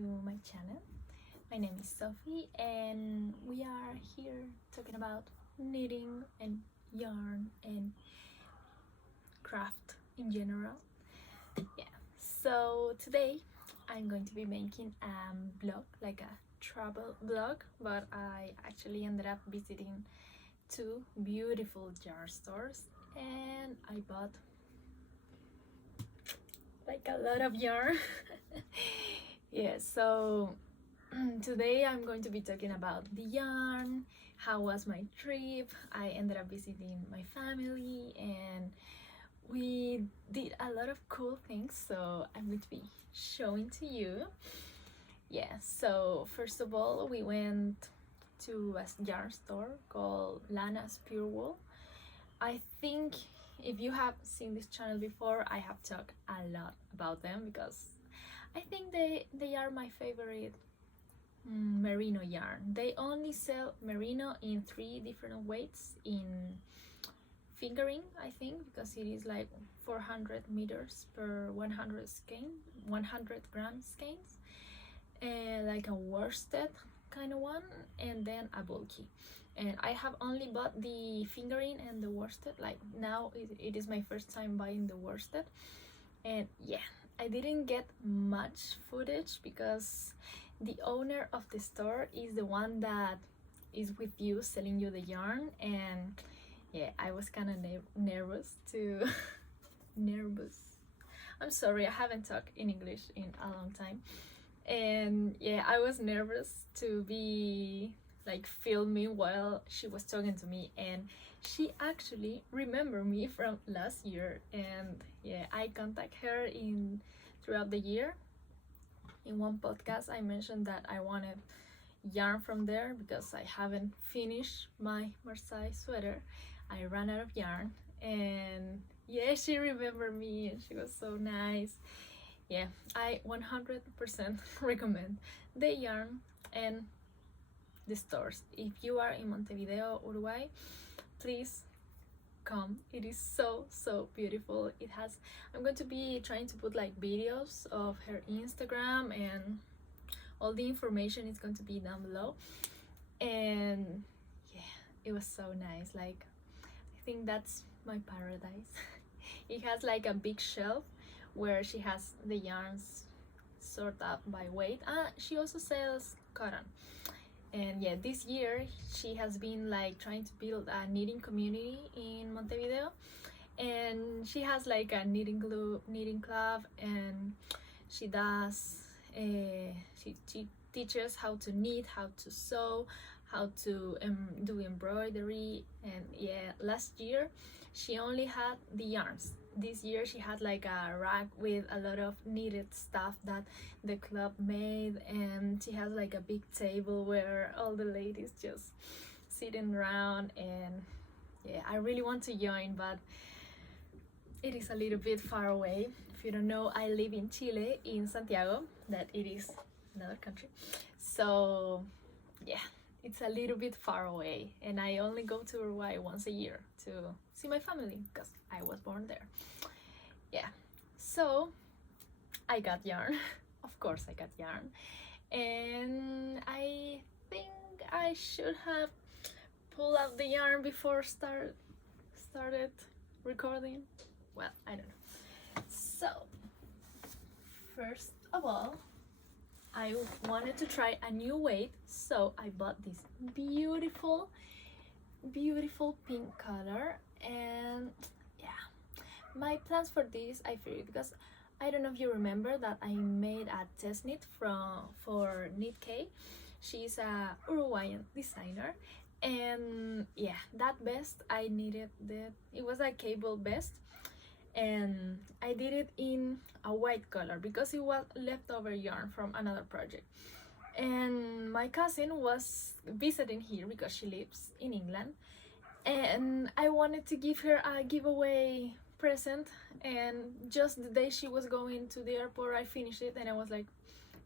to my channel. My name is Sophie and we are here talking about knitting and yarn and craft in general. Yeah, so today I'm going to be making a vlog, like a travel vlog, but I actually ended up visiting two beautiful yarn stores and I bought like a lot of yarn. Yeah, so today I'm going to be talking about the yarn, how was my trip. I ended up visiting my family and we did a lot of cool things, so I'm going to be showing to you. Yeah, so first of all we went to a yarn store called Lanas Purewool. I think if you have seen this channel before, I have talked a lot about them because I think they are my favorite merino yarn. They only sell merino in 3 different weights in fingering, I think, because it is like 400 meters per 100 gram skeins, and like a worsted kind of one, and then a bulky. And I have only bought the fingering and the worsted. Like now it is my first time buying the worsted, and yeah, I didn't get much footage because the owner of the store is the one that is with you selling you the yarn, and yeah, I was kind of nervous to nervous. I'm sorry, I haven't talked in English in a long time, and yeah, I was nervous to be like filming while she was talking to me, and she actually remembered me from last year. And yeah, I contact her in throughout the year. In one podcast I mentioned that I wanted yarn from there because I haven't finished my Marseille sweater. I ran out of yarn, and yeah, she remembered me and she was so nice. Yeah, I 100% recommend the yarn and the stores. If you are in Montevideo, Uruguay, please come. It is so beautiful. It has, I'm going to be trying to put like videos of her Instagram, and all the information is going to be down below. And yeah, it was so nice. Like, I think that's my paradise. It has like a big shelf where she has the yarns sorted up by weight. She also sells cotton. And yeah, this year she has been like trying to build a knitting community in Montevideo, and she has like a knitting club, and she does she teaches how to knit, how to sew, how to do embroidery. And yeah, last year she only had the yarns. This year she had like a rack with a lot of knitted stuff that the club made, and she has like a big table where all the ladies just sitting around. And yeah, I really want to join, but it is a little bit far away. If you don't know, I live in Chile, in Santiago, that it is another country. So yeah, it's a little bit far away, and I only go to Uruguay once a year to see my family because I was born there. Yeah, so I got yarn. Of course I got yarn, and I think I should have pulled out the yarn before started recording. Well, I don't know. So first of all, I wanted to try a new weight, so I bought this beautiful pink color. And yeah, my plans for this, I figured, because I don't know if you remember that I made a test knit for Knit K. She's a Uruguayan designer, and yeah, that vest I needed it was a cable vest, and I did it in a white color because it was leftover yarn from another project. And my cousin was visiting here because she lives in England, and I wanted to give her a giveaway present. And just the day she was going to the airport, I finished it and I was like,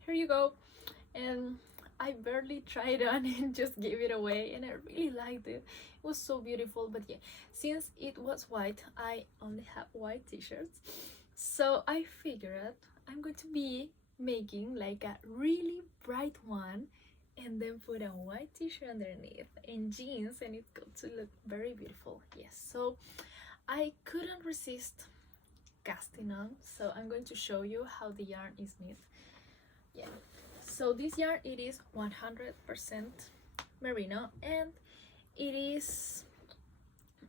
here you go. And I barely tried on and just gave it away, and I really liked it. It was so beautiful. But yeah, since it was white, I only have white t-shirts, so I figured I'm going to be making like a really bright one and then put a white t-shirt underneath and jeans, and it's going to look very beautiful. Yes, so I couldn't resist casting on, so I'm going to show you how the yarn is made. Yeah, so this yarn, it is 100% merino, and it is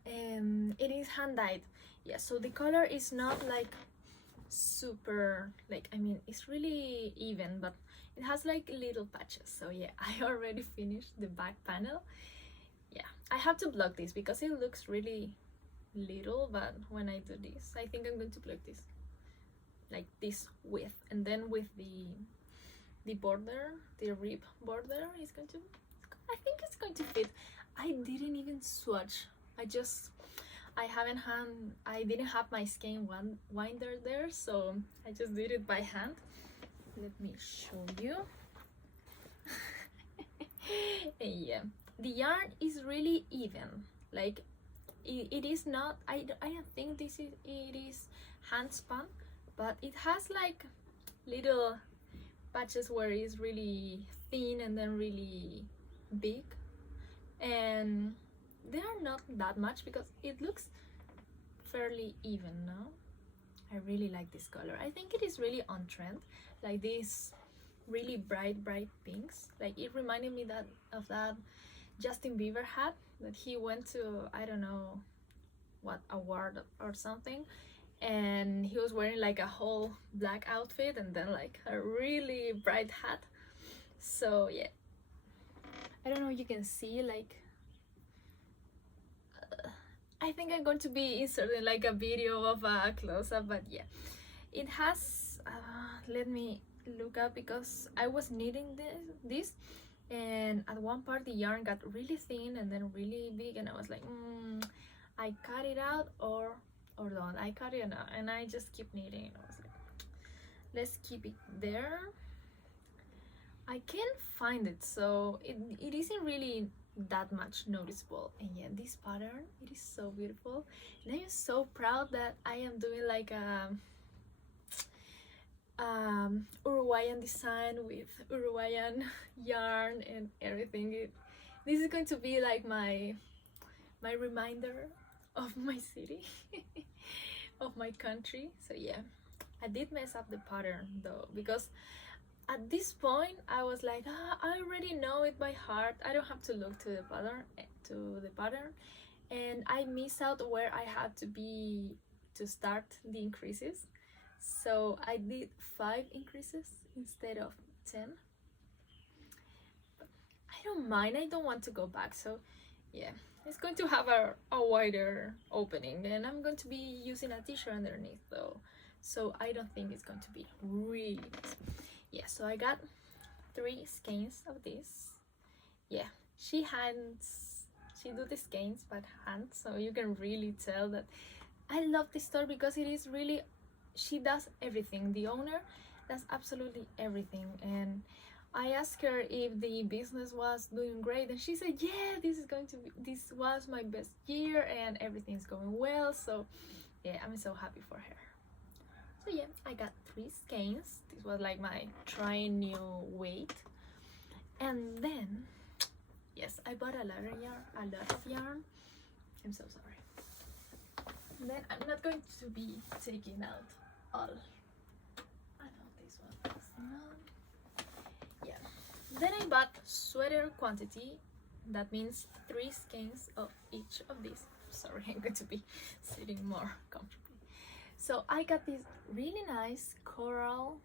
hand dyed. Yeah, so the color is not like super, like, I mean, it's really even, but it has like little patches. So yeah, I already finished the back panel. Yeah, I have to block this because it looks really little, but when I do this, I think I'm going to block this like this width, and then with the border, the rib border is going to, I think it's going to fit. I didn't even swatch. I didn't have my skein winder there, so I just did it by hand. Let me show you. And yeah, the yarn is really even. Like it is not, I don't think it is hand spun, but it has like little patches where it's really thin and then really big, and they are not that much because it looks fairly even now. I really like this color. I think it is really on trend, like these really bright pinks. Like it reminded me of that Justin Bieber hat that he went to, I don't know what award or something, and he was wearing like a whole black outfit and then like a really bright hat. So yeah, I don't know if you can see, like I think I'm going to be inserting like a video of a close-up, but yeah, it has let me look up, because I was knitting this and at one part the yarn got really thin and then really big, and I was like, I cut it out or don't. I cut it out and I just keep knitting. I was like, let's keep it there. I can't find it, so it isn't really that much noticeable. And yeah, this pattern, it is so beautiful, and I am so proud that I am doing like a Uruguayan design with Uruguayan yarn and everything. This is going to be like my reminder of my city, of my country. So yeah, I did mess up the pattern though, because at this point I was like, I already know it by heart, I don't have to look to the pattern, and I miss out where I had to be to start the increases. So I did 5 increases instead of 10, but I don't mind, I don't want to go back. So yeah, it's going to have a wider opening, and I'm going to be using a t-shirt underneath though, so I don't think it's going to be really nice. Yeah, so I got 3 skeins of this. Yeah, she do the skeins by hand, so you can really tell that I love this store because it is really, she does everything. The owner does absolutely everything, and I asked her if the business was doing great, and she said, yeah, this was my best year and everything's going well. So yeah, I'm so happy for her. So yeah, I got 3 skeins. This was like my trying new weight. And then, yes, I bought a lot of yarn. I'm so sorry. And then I'm not going to be taking out all. I know this one is not. Yeah. Then I bought sweater quantity. That means 3 skeins of each of these. Sorry, I'm going to be sitting more comfortably. So I got this really nice coral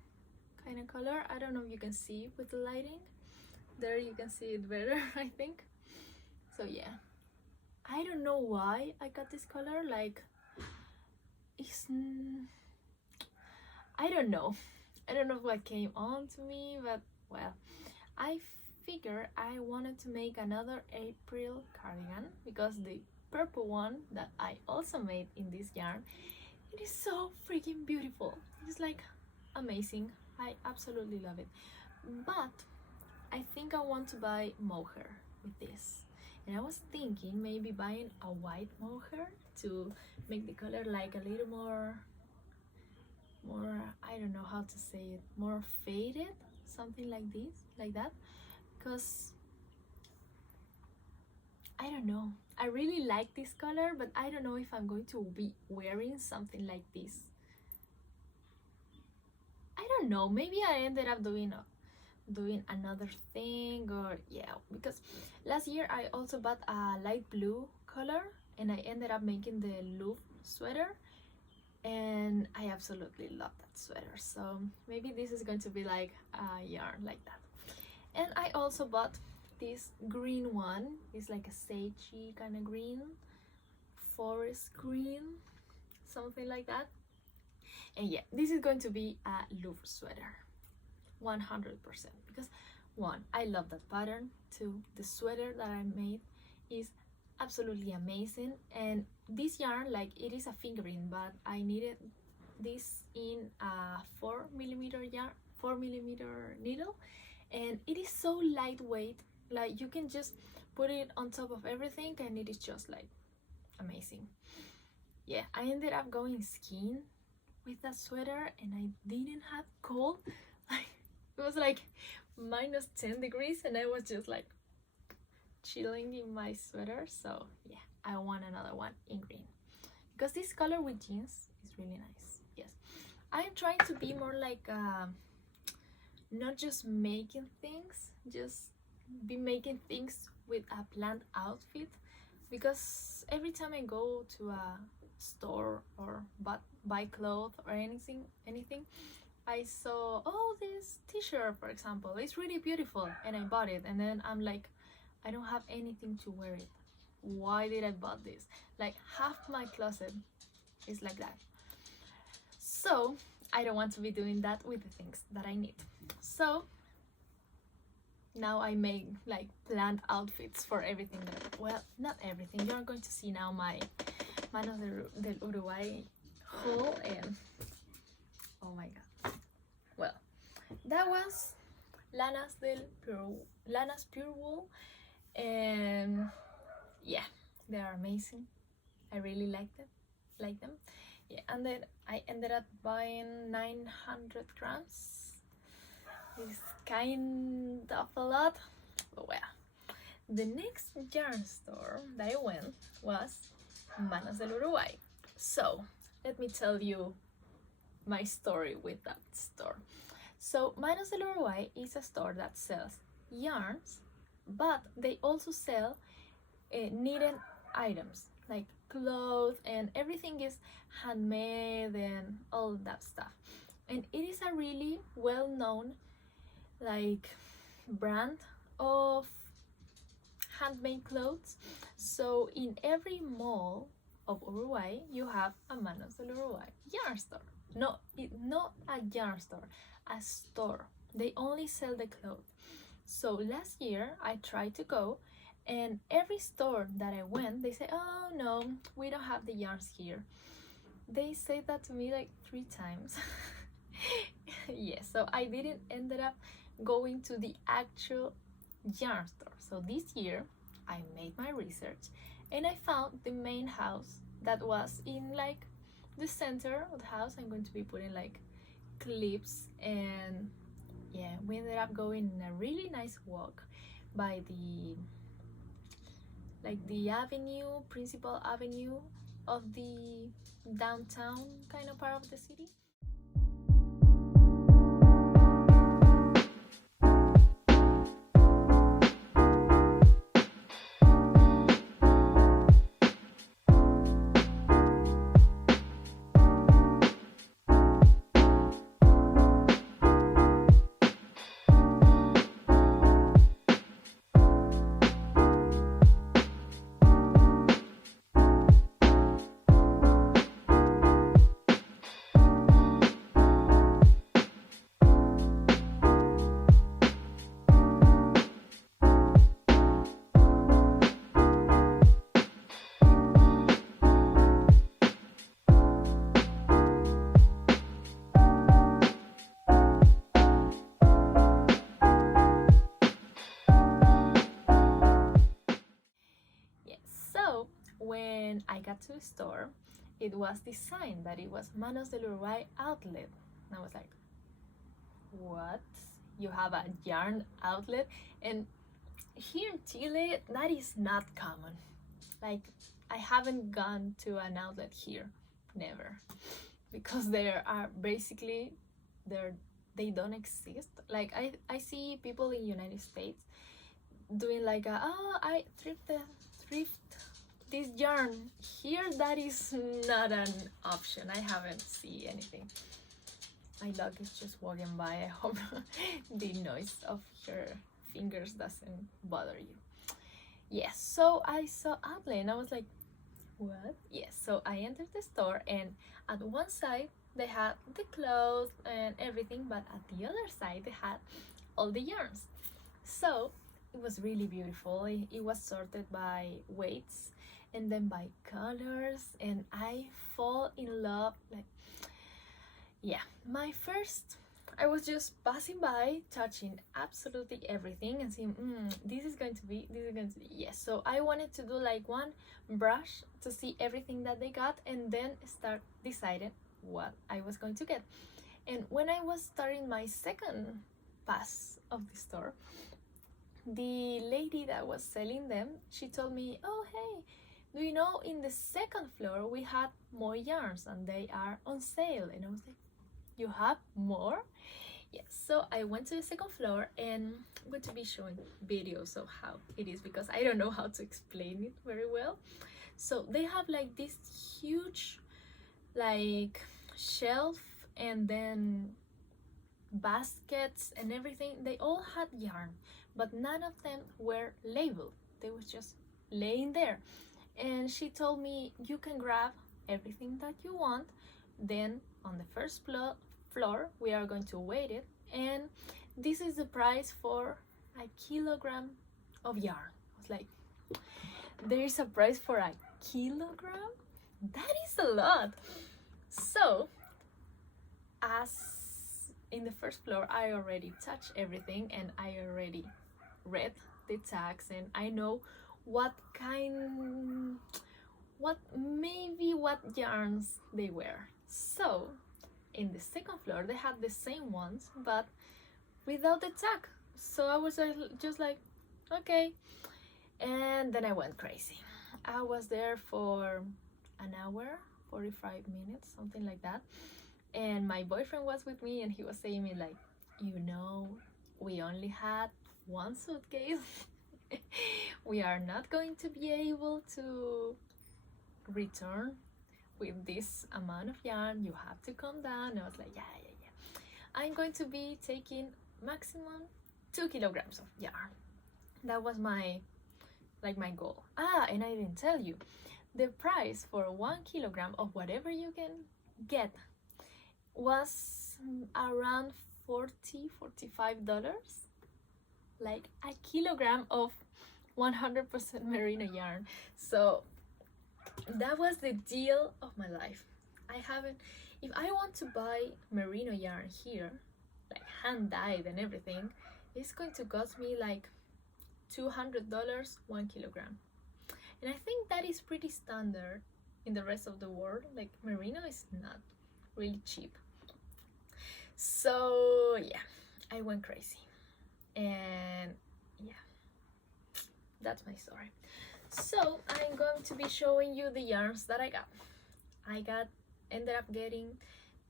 kind of color. I don't know if you can see with the lighting. There you can see it better, I think. So yeah, I don't know why I got this color. Like, I don't know what came on to me, but well, I figured I wanted to make another April cardigan because the purple one that I also made in this yarn, it is so freaking beautiful. It's like amazing. I absolutely love it. But I think I want to buy mohair with this, and I was thinking maybe buying a white mohair to make the color like a little more more, I don't know how to say it, more faded, something like this, like that, because I don't know, I really like this color, but I don't know if I'm going to be wearing something like this. I don't know, maybe I ended up doing another thing, or yeah, because last year I also bought a light blue color and I ended up making the Louvre sweater, and I absolutely love that sweater, so maybe this is going to be like a yarn like that. And I also bought this green one. It's like a sagey kind of green, forest green, something like that. And yeah, this is going to be a Louvre sweater, 100%, because one, I love that pattern. Two, the sweater that I made is absolutely amazing, and this yarn, like, it is a fingering, but I needed this in a 4mm yarn, 4mm needle, and it is so lightweight, like you can just put it on top of everything and it is just like amazing. Yeah, I ended up going skiing with that sweater and I didn't have cold. Like, it was like minus 10 degrees and I was just like chilling in my sweater. So yeah, I want another one in green because this color with jeans is really nice. Yes, I'm trying to be more like not just making things, just be making things with a planned outfit, because every time I go to a store or buy clothes or anything, I saw, oh, this t-shirt, for example, it's really beautiful, and I bought it, and then I'm like, I don't have anything to wear it. Why did I bought this? Like, half my closet is like that. So I don't want to be doing that with the things that I need. So now I make like planned outfits for everything that, well, not everything. You're going to see now my Manos del Uruguay haul, and oh my god. Well, that was Lanas Purewool, and yeah, they are amazing. I really like them. Yeah, and then I ended up buying 900 grams. It's kind of a lot, but well. The next yarn store that I went was Manos del Uruguay. So let me tell you my story with that store. So Manos del Uruguay is a store that sells yarns, but they also sell knitted items like clothes, and everything is handmade and all that stuff. And it is a really well-known like brand of handmade clothes. So in every mall of Uruguay you have a Manos del Uruguay yarn store. Not a yarn store, a store. They only sell the clothes. So last year I tried to go, and every store that I went, they say, oh no, we don't have the yarns here. They say that to me like 3 times. Yeah, so I didn't ended up going to the actual yarn store. So this year I made my research and I found the main house that was in like the center of the house. I'm going to be putting like clips, and yeah, we ended up going in a really nice walk by the avenue, principal avenue of the downtown kind of part of the city. When I got to the store, it was designed that it was Manos del Uruguay outlet. And I was like, what? You have a yarn outlet? And here in Chile, that is not common. Like, I haven't gone to an outlet here, never, because there are basically they don't exist. Like I see people in United States doing like I thrift this yarn. Here that is not an option. I haven't seen anything. My dog is just walking by. I hope the noise of her fingers doesn't bother you. Yes, so I saw outlet and I was like, what? Yes, so I entered the store, and at one side they had the clothes and everything, but at the other side they had all the yarns. So it was really beautiful. It was sorted by weights and then by colors, and I fall in love. Like, yeah, I was just passing by, touching absolutely everything and saying, this is going to be, yes. So I wanted to do like one brush to see everything that they got and then start deciding what I was going to get. And when I was starting my second pass of the store, the lady that was selling them, she told me, oh, hey, do you know in the second floor we had more yarns and they are on sale? And I was like, you have more? Yes, so I went to the second floor, and I'm going to be showing videos of how it is because I don't know how to explain it very well. So they have like this huge like shelf and then baskets and everything. They all had yarn, but none of them were labeled. They was just laying there. And she told me you can grab everything that you want. Then on the first floor we are going to weigh it, and this is the price for a kilogram of yarn. I was like, there is a price for a kilogram? That is a lot. So as in the first floor I already touched everything and I already read the tags, and I know what yarns they were. So in the second floor they had the same ones but without the tag. So I was just like, okay. And then I went crazy. I was there for an hour, 45 minutes, something like that. And my boyfriend was with me and he was saying me like, you know, we only had one suitcase. We are not going to be able to return with this amount of yarn. You have to come down. And I was like, yeah. I'm going to be taking maximum 2 kilograms of yarn. That was my goal. And I didn't tell you, the price for 1 kilogram of whatever you can get was around $40-45, like a kilogram of 100% merino yarn. So that was the deal of my life. If I want to buy merino yarn here, like hand dyed and everything, it's going to cost me like $200 1 kilogram. And I think that is pretty standard in the rest of the world. Like merino is not really cheap. So yeah, I went crazy. And yeah, that's my story. So I'm going to be showing you the yarns that I got. Ended up getting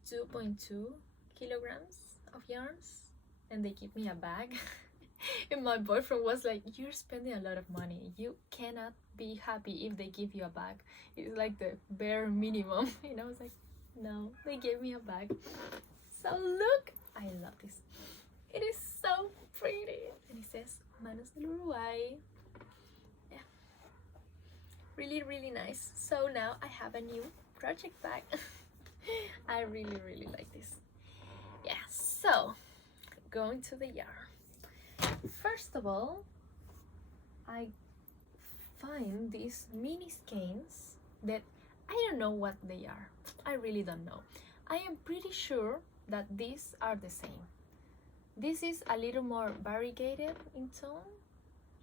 2.2 kilograms of yarns, and they give me a bag. And my boyfriend was like, you're spending a lot of money. You cannot be happy if they give you a bag. It's like the bare minimum. And I was like, no, they gave me a bag. So look, I love this. It is so pretty. And it says Manos del Uruguay. Yeah, really, really nice. So now I have a new project bag. I really, really like this. Yeah, so going to the yarn. First of all, I find these mini skeins that I don't know what they are. I really don't know. I am pretty sure that these are the same. This is a little more variegated in tone.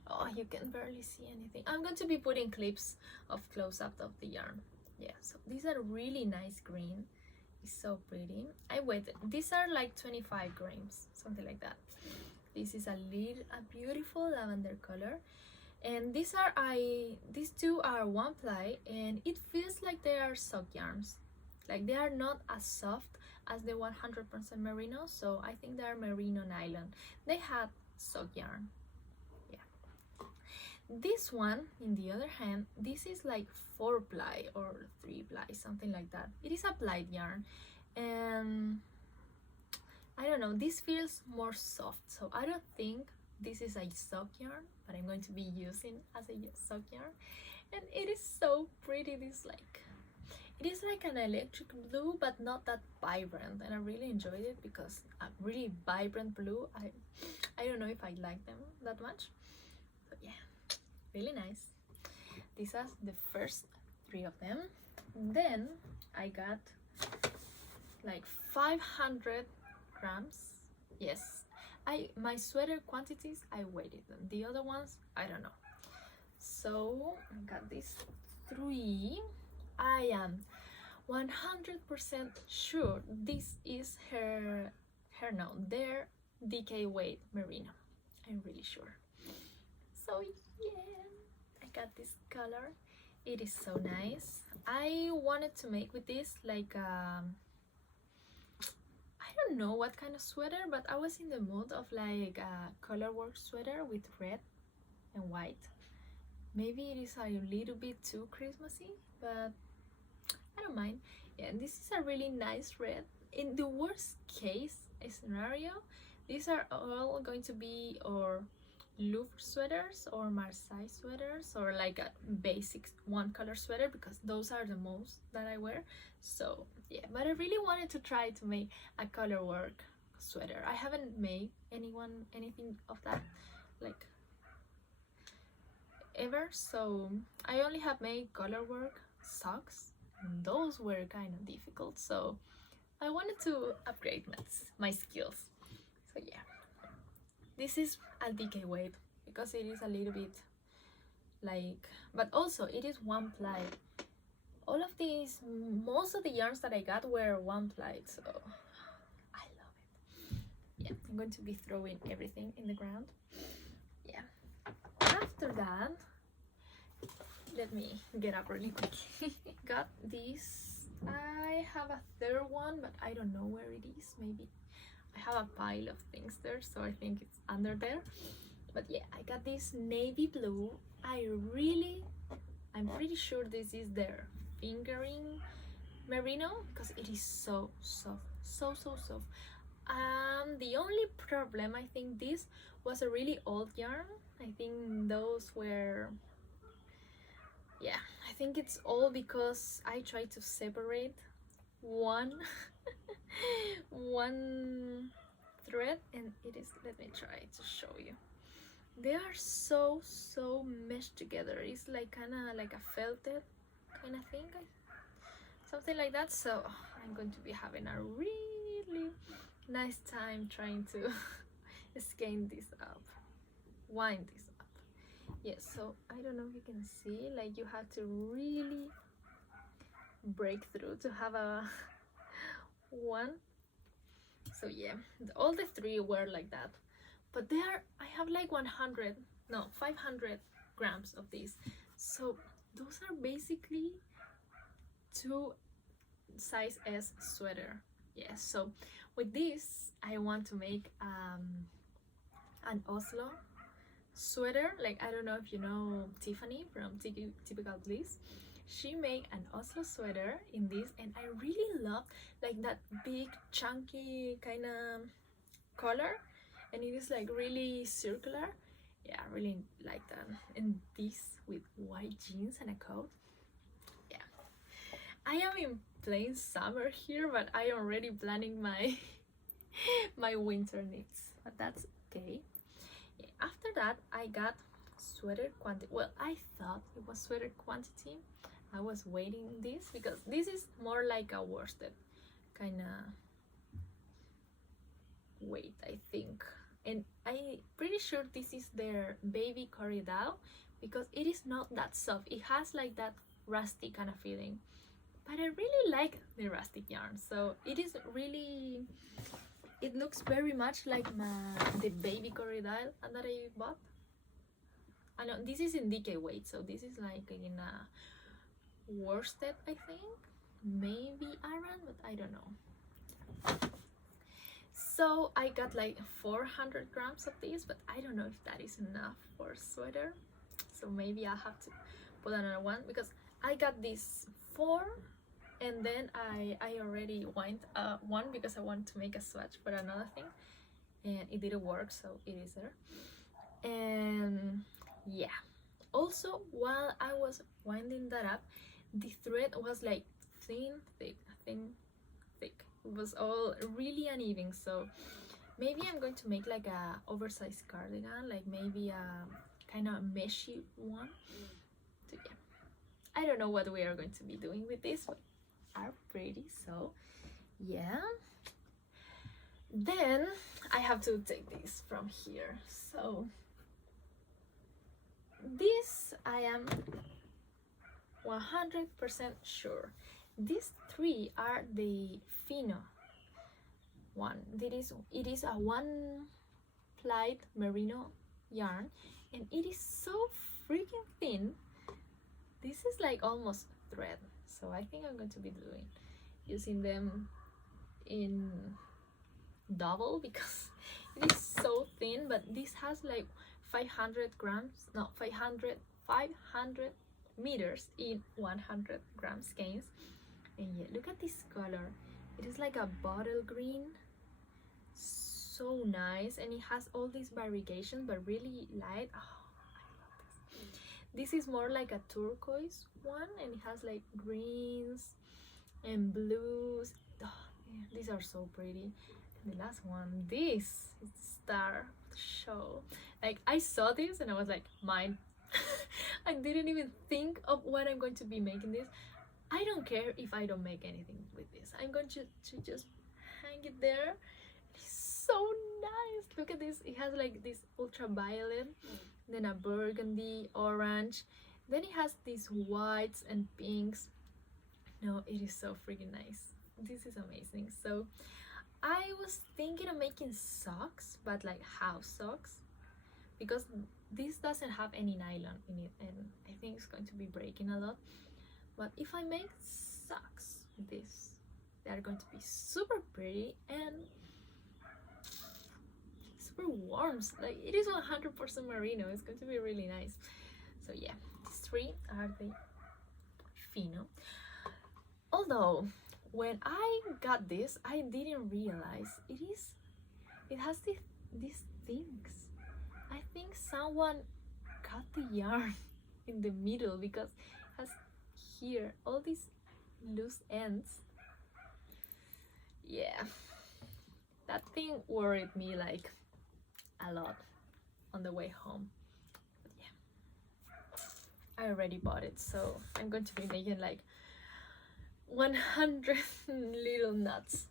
Oh, you can barely see anything. I'm going to be putting clips of close-up of the yarn Yeah, so these are really nice green. It's so pretty. I waited. These are like 25 grams, something like that. This is a beautiful lavender color, and these two are one ply, and it feels like they are sock yarns. Like they are not as soft as the 100% merino, so I think they are merino nylon. They had sock yarn. Yeah. This one, in the other hand, this is like 4 ply or 3 ply, something like that. It is a plied yarn, and I don't know, this feels more soft, so I don't think this is a sock yarn, but I'm going to be using as a sock yarn. And it is so pretty. It is like an electric blue, but not that vibrant, and I really enjoyed it because a really vibrant blue, I don't know if I like them that much, but yeah, really nice. These are the first 3 of them. Then I got like 500 grams. Yes, my sweater quantities, I weighted them. The other ones, I don't know. So I got these 3. I am 100% sure this is their DK weight merino. I'm really sure. So yeah, I got this color. It is so nice. I wanted to make with this like I don't know what kind of sweater, but I was in the mood of like a colorwork sweater with red and white. Maybe it is a little bit too Christmassy, but I don't mind. Yeah, and this is a really nice red. In the worst case scenario, these are all going to be or Louvre sweaters or Marseille sweaters, or like a basic one color sweater, because those are the most that I wear. So yeah, but I really wanted to try to make a color work sweater. I haven't made anything of that like ever, so I only have made color work socks, and those were kind of difficult, so I wanted to upgrade my skills. So yeah, this is a DK weight because it is a little bit like, but also it is one ply. All of these, most of the yarns that I got were one ply, so I love it. Yeah, I'm going to be throwing everything in the ground. Yeah, after that, let me get up really quick. Got this. I have a third one, but I don't know where it is. Maybe I have a pile of things there, so I think it's under there. But yeah, I got this navy blue. I'm pretty sure this is their fingering merino because it is so soft, so soft. The only problem, I think this was a really old yarn. I think those were, yeah, I think it's all because I tried to separate one one thread, and it is, let me try to show you. They are so meshed together. It's like kind of like a felted kind of thing, something like that. So I'm going to be having a really nice time trying to skein this up, wind this up. Yes, so I don't know if you can see, like you have to really break through to have a one. So yeah, all the 3 were like that, but I have like 500 grams of these, so those are basically 2 size S sweater. Yeah, so with this I want to make an Oslo sweater. Like, I don't know if you know Tiffany from Typical Bliss. She made an Oslo sweater in this, and I really love like that big chunky kind of color, and it is like really circular. Yeah, I really like that. And this with white jeans and a coat. Yeah, I am in plain summer here, but I am already planning my my winter needs, but that's okay. Yeah, after that I got sweater quantity. Well, I thought it was sweater quantity. I was waiting this because this is more like a worsted kind of weight, I think, and I'm pretty sure this is their baby corridor because it is not that soft. It has like that rustic kind of feeling, but I really like the rustic yarn. So it is really, it looks very much like the baby corridor that I bought. I know this is in DK weight, so this is like in a worsted, I think, maybe iron, but I don't know. So I got like 400 grams of this, but I don't know if that is enough for a sweater. So maybe I'll have to put another one, because I got these 4, and then I already went one because I want to make a swatch for another thing, and it didn't work, so it is there. And yeah, also while I was winding that up, the thread was like thin, thick. It was all really uneven, so maybe I'm going to make like a oversized cardigan, like maybe a kind of meshy one. So yeah, I don't know what we are going to be doing with this, but are pretty. So yeah, then I have to take this from here. So this I am 100% sure these 3 are the Fino one. It is a 1-ply merino yarn, and it is so freaking thin. This is like almost thread, so I think I'm going to be using them in double, because it is so thin. But this has like 500 grams, no, 500 meters in 100 gram skeins. And yeah, look at this color. It is like a bottle green, so nice, and it has all these variegations, but really light. Oh, I love this. This is more like a turquoise one, and it has like greens and blues. Oh, yeah, these are so pretty. And the last one, this is star show. Like, I saw this and I was like, mine. I didn't even think of what I'm going to be making this. I don't care if I don't make anything with this. I'm going to just hang it there. It's so nice. Look at this. It has like this ultraviolet, then a burgundy, orange, then it has these whites and pinks. No, it is so freaking nice. This is amazing. So I was thinking of making socks, but like house socks, because this doesn't have any nylon in it, and I think it's going to be breaking a lot. But if I make socks with this, they are going to be super pretty and super warm. Like, it is 100% merino. It's going to be really nice. So yeah, these 3 are the Fino. Although when I got this, I didn't realize it has these things. I think someone cut the yarn in the middle, because it has here all these loose ends. Yeah, that thing worried me like a lot on the way home. But yeah, I already bought it, so I'm going to be making like 100 little knots.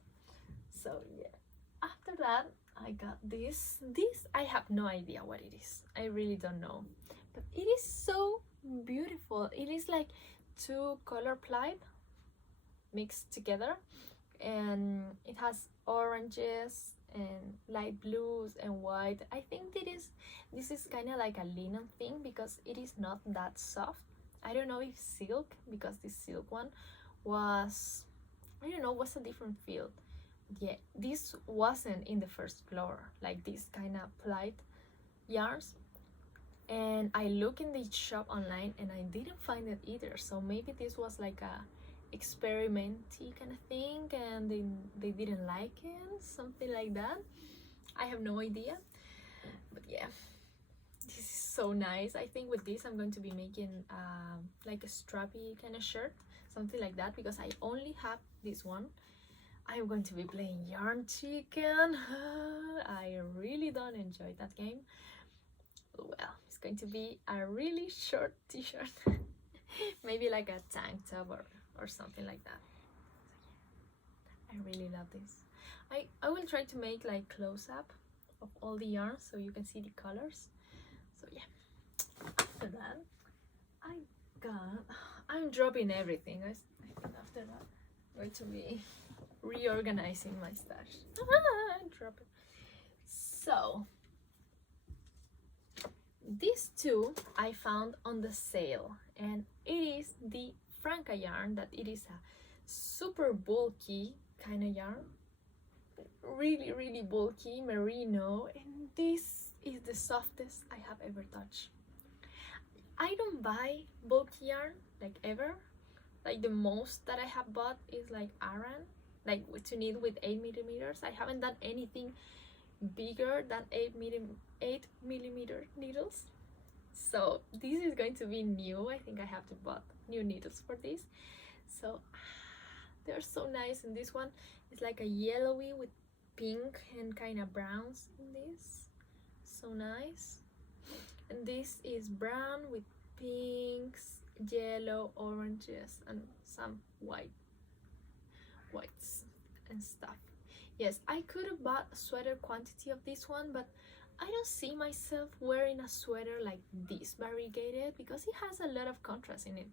So yeah, after that I got this. I have no idea what it is. I really don't know, but it is so beautiful. It is like 2 color plied mixed together, and it has oranges and light blues and white. I think this is kind of like a linen thing, because it is not that soft. I don't know if silk, because this silk one was, I don't know, was a different feel. Yeah, this wasn't in the first floor, like this kind of plied yarns, and I looked in the shop online and I didn't find it either. So maybe this was like a experimenty kind of thing, and they didn't like it, something like that. I have no idea, but yeah, this is so nice. I think with this I'm going to be making like a strappy kind of shirt, something like that, because I only have this one. I'm going to be playing Yarn Chicken. I really don't enjoy that game. Well, it's going to be a really short t-shirt. Maybe like a tank top or something like that. I really love this. I will try to make like close-up of all the yarns so you can see the colors. So yeah, after that I got I'm dropping everything. I think after that I'm going to be reorganizing my stash. Drop it. So these two I found on the sale, and it is the Franca yarn. That it is a super bulky kind of yarn, really bulky merino, and this is the softest I have ever touched. I don't buy bulky yarn like ever. Like the most that I have bought is like Aran, like to knit with 8 millimeters. I haven't done anything bigger than 8 millimeter needles. So this is going to be new. I think I have to buy new needles for this. So they're so nice, and this one is like a yellowy with pink and kind of browns in this. So nice. And this is brown with pinks, yellow, oranges, and some whites and stuff. Yes, I could have bought a sweater quantity of this one, but I don't see myself wearing a sweater like this variegated because it has a lot of contrast in it.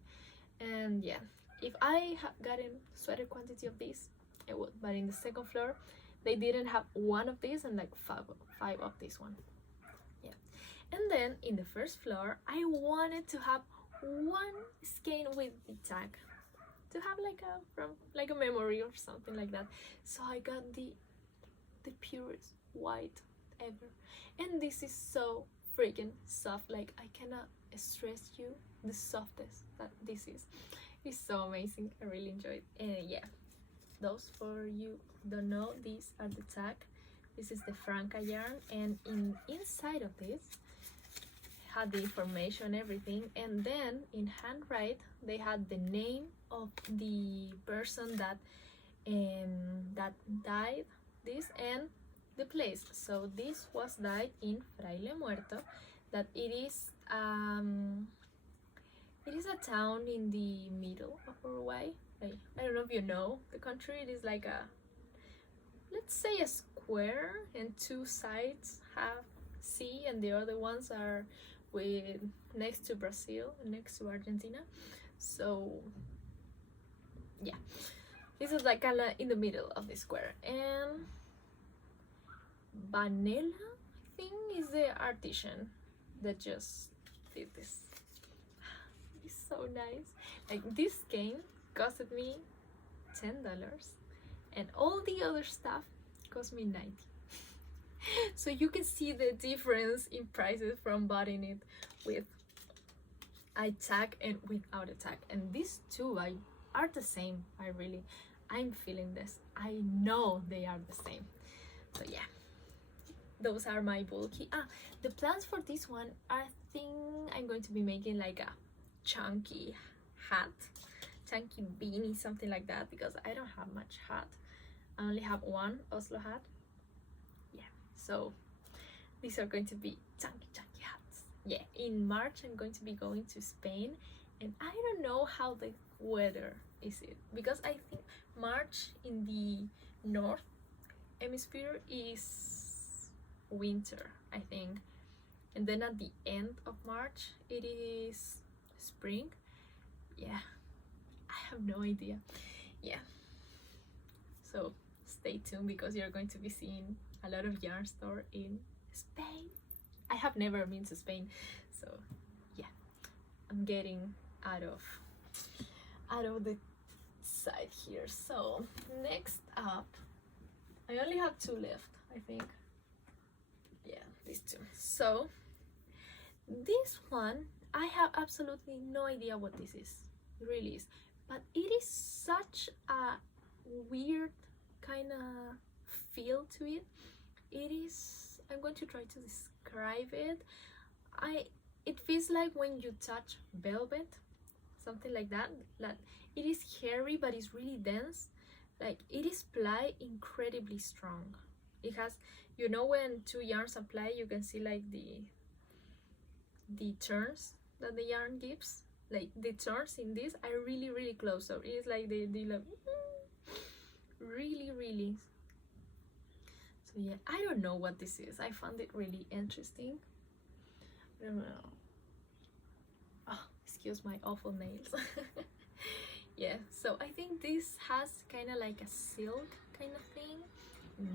And yeah, if I had gotten sweater quantity of this, I would. But in the second floor, they didn't have one of these and like five of this one. Yeah. And then in the first floor, I wanted to have one skein with the tag, to have like a memory or something like that. So I got the purest white ever, and this is so freaking soft. Like I cannot stress you the softest that this is. It's so amazing. I really enjoyed it. And yeah, those for you who don't know, these are the tag. This is the Franca yarn, and inside of this had the information, everything, and then in handwrite they had the name of the person that died this and the place. So this was died in Fraile Muerto, that it is a town in the middle of Uruguay. Like, I don't know if you know the country. It is like a, let's say, a square, and two sides have sea, and the other ones are with next to Brazil, next to Argentina. So yeah, this is like kind of in the middle of the square. And Vanella, I think, is the artisan that just did this. It's so nice. Like, this skein costed me $10, and all the other stuff cost me $90. So you can see the difference in prices from buying it with a tag and without a tag. And these two are the same. I'm feeling this. I know they are the same. So yeah, those are my bulky. The plans for this one, I think I'm going to be making like a chunky hat, chunky beanie, something like that, because I don't have much hat. I only have one Oslo hat. So these are going to be chunky hats. Yeah, in March I'm going to be going to Spain, and I don't know how the weather is because I think March in the north hemisphere is winter, I think, and then at the end of March it is spring. Yeah, I have no idea. Yeah, so stay tuned because you're going to be seeing a lot of yarn store in Spain. I have never been to Spain, so yeah, I'm getting out of the side here. So next up, I only have two left, I think. Yeah, these two. So this one, I have absolutely no idea what this is. It really is, but it is such a weird kind of feel to it. It is, I'm going to try to describe it. It feels like when you touch velvet, something like that. Like, it is hairy, but it's really dense. Like, it is ply incredibly strong. It has, you know, when two yarns apply, you can see like the turns that the yarn gives. Like, the turns in this are really close. So it is like they like really. So yeah, I don't know what this is. I found it really interesting. I don't know. Oh, excuse excuse my awful nails. Yeah, so I think this has kind of like a silk kind of thing,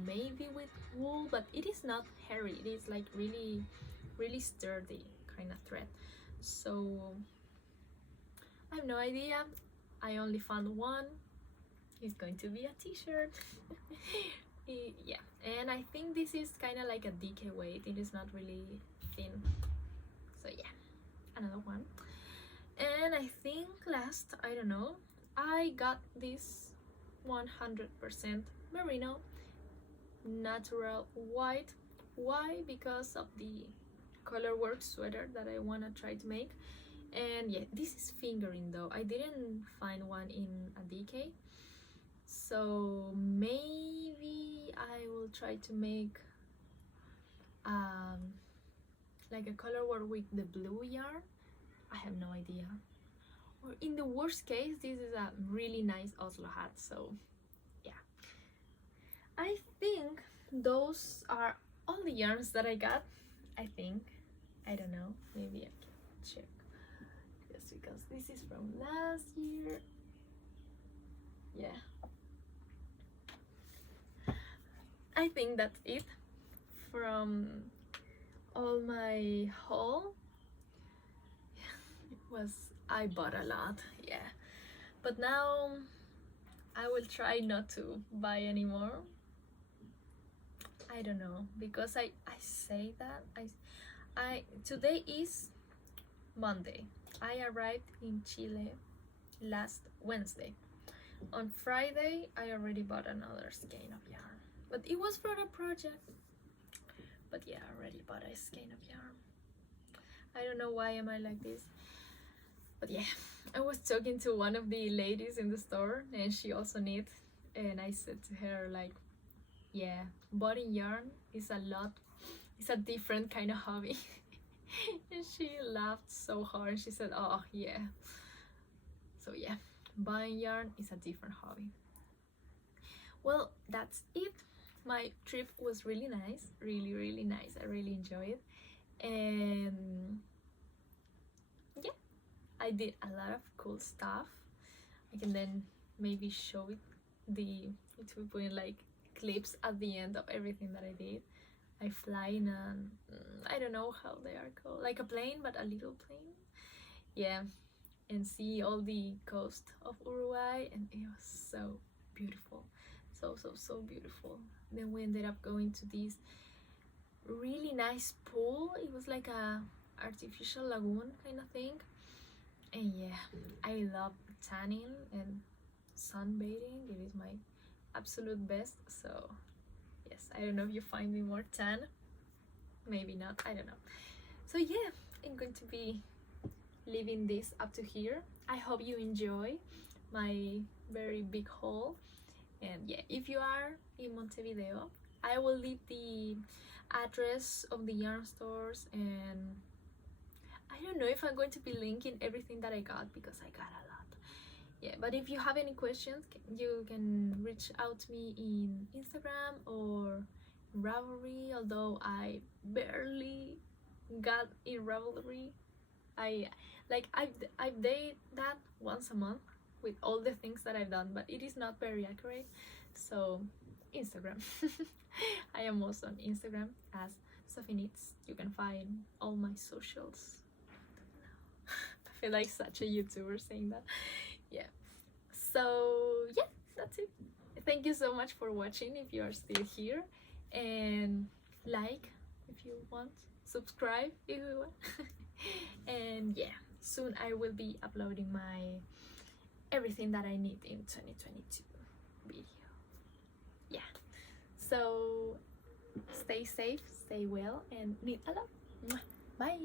maybe with wool, but it is not hairy. It is like really sturdy kind of thread. So I have no idea. I only found one. It's going to be a t-shirt. Yeah, and I think this is kind of like a DK weight. It is not really thin. So yeah, another one. And I think last, I don't know, I got this 100% merino natural white. Why? Because of the colorwork sweater that I want to try to make. And yeah, this is fingering though. I didn't find one in a DK, so maybe I will try to make like a colorwork with the blue yarn. I have no idea. Or in the worst case, this is a really nice Oslo hat. So yeah, I think those are all the yarns that I got. I think, I don't know, maybe I can check, just because this is from last year. Yeah, I think that's it from all my haul. I bought a lot, yeah, but now I will try not to buy anymore. I don't know, because I say that I today is Monday. I arrived in Chile last Wednesday. On Friday I already bought another skein of yarn, but it was for a project. But yeah, I already bought a skein of yarn. I don't know why am I like this. But yeah, I was talking to one of the ladies in the store, and she also knit, and I said to her like, yeah, buying yarn is it's a different kind of hobby. And she laughed so hard. She said, oh yeah. So yeah, buying yarn is a different hobby. Well, that's it. My trip was really nice, really nice. I really enjoyed it, and yeah, I did a lot of cool stuff. I can then maybe show it to put like clips at the end of everything that I did. I fly in I don't know how they are called, like a plane, but a little plane. Yeah, and see all the coast of Uruguay, and it was so beautiful, so beautiful. Then we ended up going to this really nice pool. It was like a artificial lagoon kind of thing, and yeah, I love tanning and sunbathing. It is my absolute best. So yes, I don't know if you find me more tan, maybe not, I don't know. So yeah, I'm going to be leaving this up to here. I hope you enjoy my very big haul, and yeah, if you are in Montevideo, I will leave the address of the yarn stores, and I don't know if I'm going to be linking everything that I got, because I got a lot. Yeah, but if you have any questions, you can reach out to me in Instagram or Ravelry, although I barely got in Ravelry. I've did that once a month with all the things that I've done, but it is not very accurate. So Instagram. I am also on Instagram as Sooooofii Knits. You can find all my socials. I feel like such a YouTuber saying that. Yeah, so yeah, that's it. Thank you so much for watching if you are still here, and like if you want, subscribe if you want. And yeah, soon I will be uploading my everything that I need in 2022 video. Yeah, so stay safe, stay well, and knit a lot. Bye.